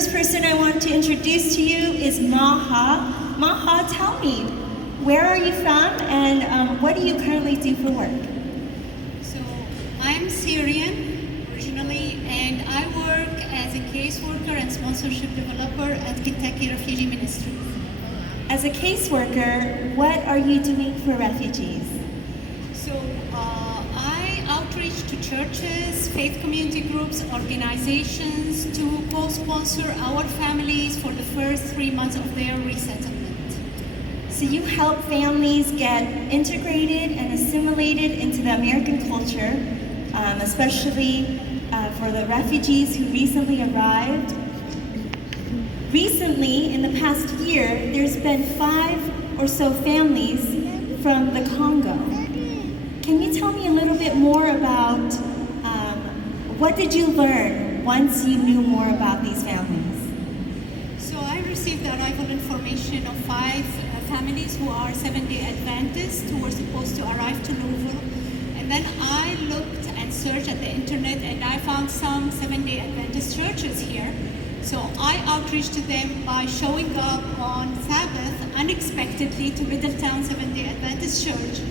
first person I want to introduce to you is Maha. Maha, tell me, where are you from and what do you currently do for work? So I'm Syrian originally, and I work as a caseworker and sponsorship developer at Kentucky Refugee Ministries. As a caseworker, what are you doing for refugees? So I outreach to churches, faith community groups, organizations to co-sponsor our families for the first 3 months of their resettlement. So you help families get integrated and assimilated into the American culture, especially for the refugees who recently arrived. Recently, in the past year, there's been 5 or so families from the Congo. Can you tell me a little bit more about what did you learn once you knew more about these families? So I received the arrival information of 5 families who are Seventh-day Adventists who were supposed to arrive to Louisville. And then I looked and searched at the internet and I found some Seventh-day Adventist churches here. So I outreached to them by showing up on Sabbath unexpectedly to Middletown Seventh-day Adventist Church.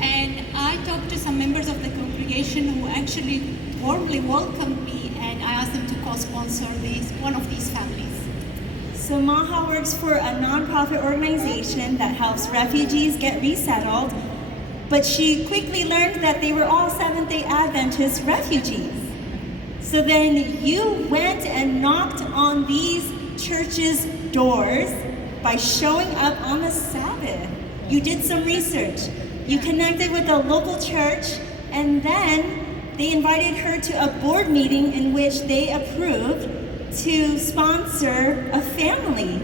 And I talked to some members of the congregation who actually warmly welcomed me, and I asked them to co-sponsor one of these families. So Maha works for a nonprofit organization that helps refugees get resettled, but she quickly learned that they were all Seventh-day Adventist refugees. So then you went and knocked on these churches' doors by showing up on the Sabbath. You did some research. You connected with a local church, and then they invited her to a board meeting in which they approved to sponsor a family.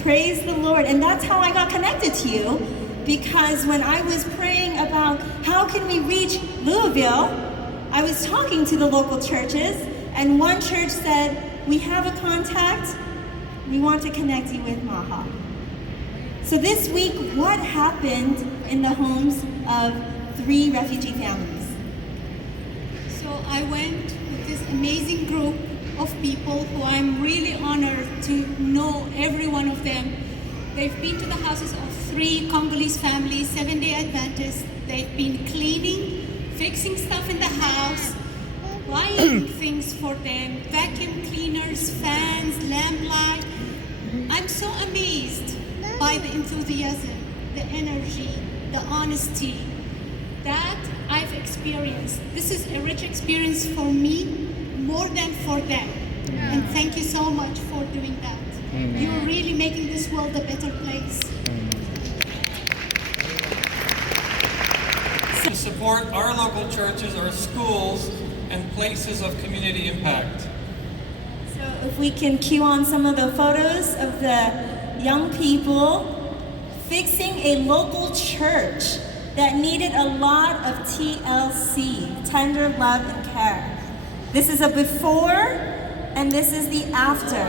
Praise the Lord. And that's how I got connected to you, because when I was praying about how can we reach Louisville, I was talking to the local churches, and one church said, we have a contact, we want to connect you with Maha. So this week, what happened in the homes of 3 refugee families? So I went with this amazing group of people who I'm really honored to know every one of them. They've been to the houses of 3 Congolese families, Seventh-day Adventists. They've been cleaning, fixing stuff in the house, buying things for them, vacuum cleaners, fans, lamplight. I'm so amazed by the enthusiasm, the energy, the honesty that I've experienced. This is a rich experience for me more than for them. And thank you so much for doing that. Amen. You're really making this world a better place. To support our local churches, our schools, and places of community impact. So if we can cue on some of the photos of the young people fixing a local church that needed a lot of TLC, tender love and care. This is a before and this is the after.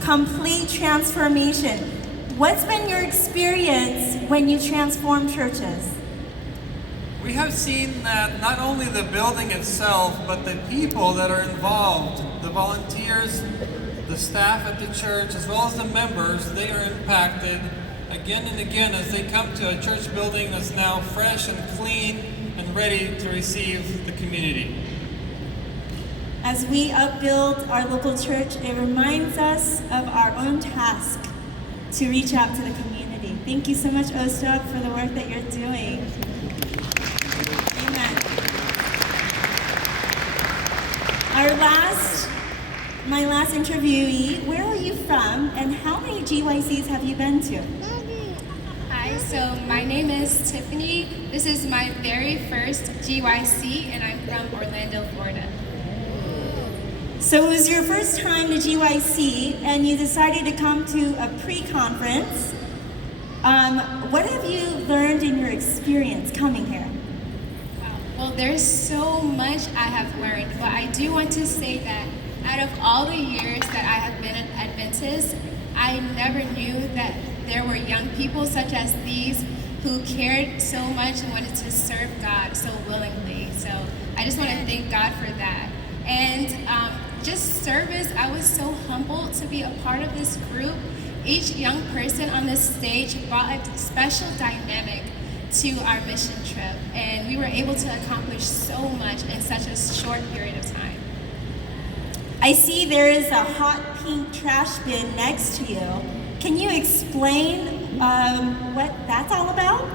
Complete transformation. What's been your experience when you transform churches? We have seen that not only the building itself, but the people that are involved, the volunteers, the staff at the church, as well as the members, they are impacted again and again as they come to a church building that's now fresh and clean and ready to receive the community. As we upbuild our local church, it reminds us of our own task to reach out to the community. Thank you so much, Ostok, for the work that you're doing. Amen. My last interviewee, where are you from and how many GYCs have you been to? Hi, so my name is Tiffany. This is my very first GYC and I'm from Orlando, Florida. So it was your first time to GYC and you decided to come to a pre-conference. What have you learned in your experience coming here? Wow. Well, there's so much I have learned, but I do want to say that out of all the years that I have been an Adventist, I never knew that there were young people such as these who cared so much and wanted to serve God so willingly. So I just want to thank God for that. And just service. I was so humbled to be a part of this group. Each young person on this stage brought a special dynamic to our mission trip, and we were able to accomplish so much in such a short period of time. I see there is a hot pink trash bin next to you. Can you explain what that's all about?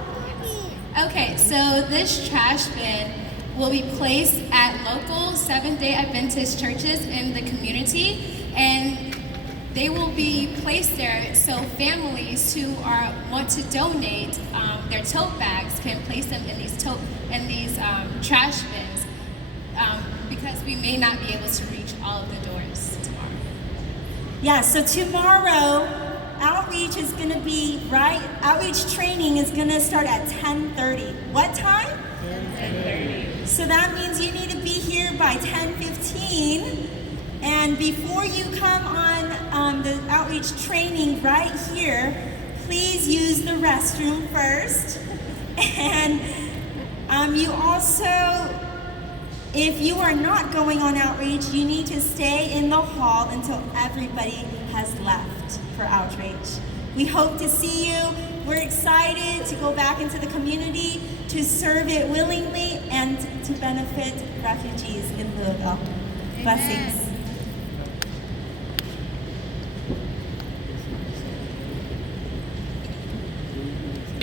Okay, so this trash bin will be placed at local Seventh-day Adventist churches in the community, and they will be placed there so families who want to donate their tote bags can place them in these trash bins, because we may not be able to reach all of the doors tomorrow. Yeah, so tomorrow, outreach is going to be outreach training is going to start at 10:30. What time? 10:30. So that means you need to be here by 10:15. And before you come on the outreach training right here, please use the restroom first. And you also, if you are not going on outreach, you need to stay in the hall until everybody has left for outreach. We hope to see you. We're excited to go back into the community, to serve it willingly, and to benefit refugees in Louisville. Amen. Blessings.